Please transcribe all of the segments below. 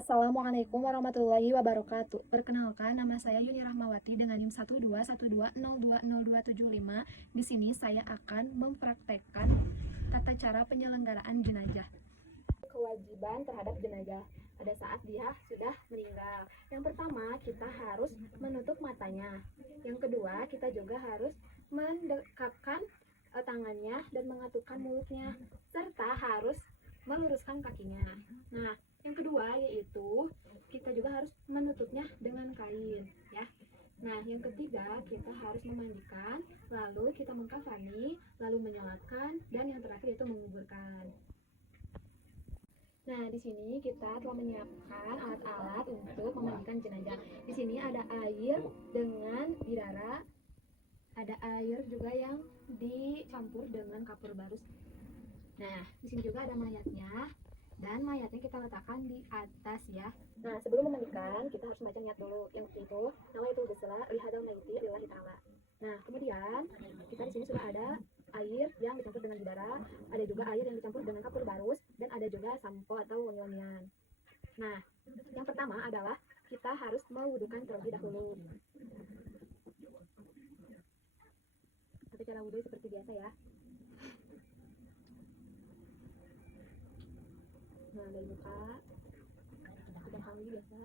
Assalamualaikum warahmatullahi wabarakatuh. Perkenalkan, nama saya Yuni Rahmawati dengan NIM 121202025. Di sini saya akan mempraktekkan tata cara penyelenggaraan jenazah. Kewajiban terhadap jenazah pada saat dia sudah meninggal. Yang pertama, kita harus menutup matanya. Yang kedua, kita juga harus mendekatkan tangannya dan mengatupkan mulutnya, serta harus meluruskan kakinya. Nah, yang kedua yaitu kita juga harus menutupnya dengan kain, ya. Nah, yang ketiga kita harus memandikan, lalu kita mengkafani, lalu menyolatkan, dan yang terakhir itu menguburkan. Nah, di sini kita telah menyiapkan alat-alat untuk memandikan jenazah. Di sini ada air dengan bidara, ada air juga yang dicampur dengan kapur barus. Nah, di sini juga ada mayatnya, dan mayatnya kita letakkan di atas, ya. Nah, sebelum memandikan kita harus membaca niat dulu, yang itu nawaitul bismillah lihadal maiti lillahi ta'ala. Nah, kemudian kita di sini sudah ada air yang dicampur dengan bidara, ada juga air yang dicampur dengan kapur barus, dan ada juga sampo atau wangi-wangian. Nah, yang pertama adalah kita harus mewudukan terlebih dahulu. Tata cara wudhu seperti biasa, ya. Nah, dari muka 3 kali biasa,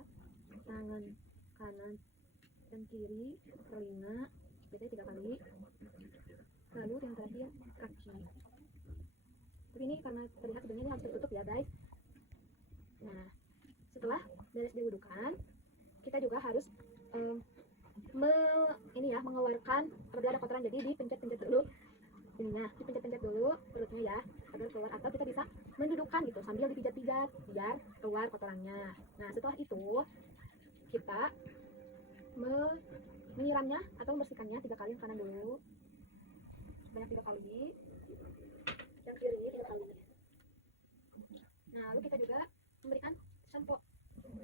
tangan kanan dan kiri, telinga biasanya 3 kali, lalu yang terakhir kaki. Tapi ini karena terlihat sebenarnya ini harus tertutup, ya guys. Nah, setelah beres diwudukan, kita juga harus mengeluarkan apabila ada kotoran, jadi dipencet-pencet dulu ininya, dipencet-pencet dulu perutnya, ya, agar keluar, atau kita bisa mendudukkan gitu sambil dipijat-pijat biar keluar kotorannya. Nah, setelah itu kita menyiramnya atau membersihkannya 3 kali, yang kanan dulu banyak 3 kali, yang kiri 3 kali. Nah, lalu kita juga memberikan sampo dan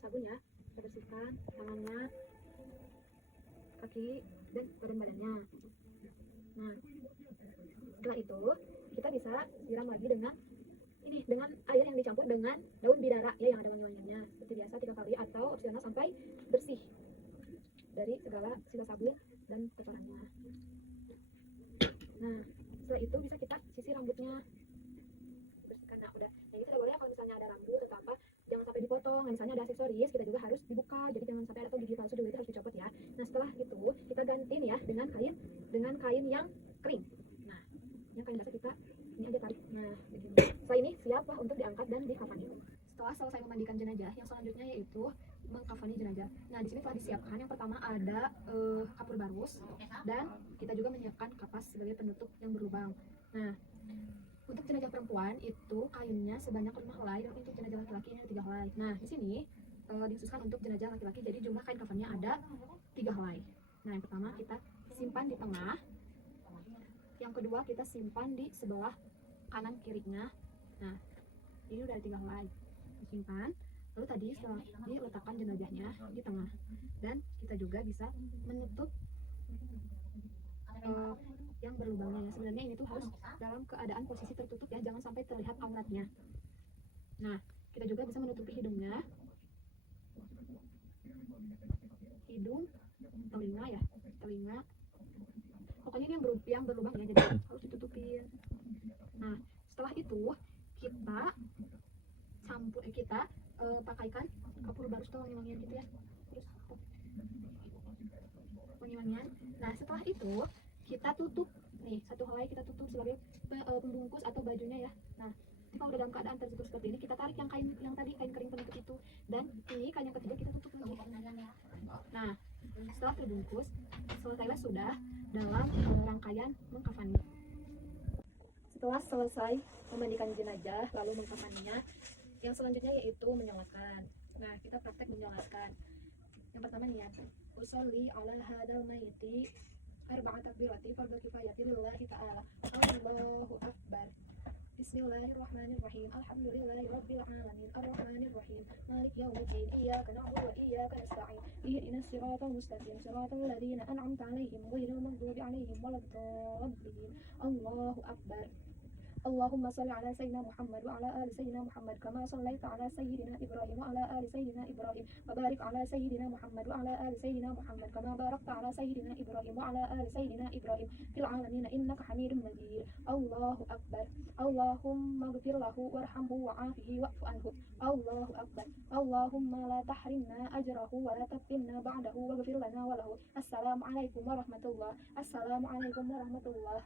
sabunnya, kita bersihkan tangannya, kaki, dan badan-badannya. Nah, setelah itu kita bisa siram lagi dengan air yang dicampur dengan daun bidara, ya, yang ada wangi-wangiannya, seperti biasa 3 kali, atau opsional sampai bersih dari segala sisa sabun dan kotorannya. Nah, setelah itu bisa kita sisir rambutnya, bersihkan. Nah, udah. Nah, itu tidak boleh kalau misalnya ada rambut atau apa, jangan sampai dipotong. Nah, misalnya ada aksesoris, kita juga harus dibuka, jadi jangan sampai ada, atau gigi palsu juga itu harus dicopot, ya. Nah, setelah itu kita gantiin, ya, dengan kain yang kering. Nah, yang kain basah kita ini aja tarik. Nah, begini. Setelah ini siaplah untuk diangkat dan dikafani. Setelah selesai memandikan jenazah, yang selanjutnya yaitu mengkafani jenazah. Nah, di sini telah disiapkan, yang pertama ada kapur barus, dan kita juga menyiapkan kapas sebagai penutup yang berlubang. Nah, untuk jenazah perempuan itu kainnya sebanyak 5 helai, dan untuk jenazah laki-laki ini 3 helai. Nah, di sini dikhususkan untuk jenazah laki-laki, jadi jumlah kain kafannya ada 3 helai. Nah, yang pertama kita simpan di tengah, yang kedua kita simpan di sebelah kanan kirinya. Nah, ini udah 3 helai disimpan. Lalu tadi setelah diletakkan jenazahnya di tengah, dan kita juga bisa menutup yang berlubangnya, ya. Sebenarnya ini tuh harus dalam keadaan posisi tertutup, ya, jangan sampai terlihat auratnya. Nah, kita juga bisa menutupi hidungnya, hidung, telinga, ya, telinga. Pokoknya ini yang berlubang, ya, jadi harus ditutupin. Nah, setelah itu kita pakaikan kapur barus atau wangi-wangian gitu, ya, terus wangi-wangian. Nah, setelah itu kita tutup nih, 1 helai kita tutup sebagai pembungkus atau bajunya, ya. Nah, kalau udah dalam keadaan tertutup seperti ini, kita tarik yang tadi kain kering penutup itu, dan ini kain yang ketiga kita tutup lagi. Nah, setelah terbungkus, selesailah sudah dalam rangkaian mengkafani. Setelah selesai memandikan jenazah lalu mengkafaninya, yang selanjutnya yaitu menyolatkan. Nah, kita praktek menyolatkan. Yang pertama niat, usolli ala hadal maiti arba'at takbirati fardhu kifayati lillahi ta'ala. Allahu akbar. Bismillahirrahmanirrahim. Alhamdulillahi rabbil alamin. Arrahmanir rahim. Malik yaumiddin. Iyyaka na'budu wa iyyaka nasta'in. Ihdinas siratal mustaqim. Siratal ladzina an'amta 'alaihim ghairil maghdubi 'alaihim waladdallin. Allahu akbar. اللهم صل على سيدنا محمد وعلى آل سيدنا محمد كما صليت على سيدنا إبراهيم وعلى آل سيدنا إبراهيم وبارك على سيدنا محمد وعلى آل سيدنا محمد كما باركت على سيدنا إبراهيم وعلى آل سيدنا إبراهيم في العالمين إنك حميد مجيد. الله أكبر. اللهم اغفر له وارحمه وعافه واعف عنه. الله أكبر. اللهم لا تحرمنا أجره ولا تفتنا بعده واغفر لنا وله. السلام عليكم ورحمة الله. السلام عليكم ورحمة الله.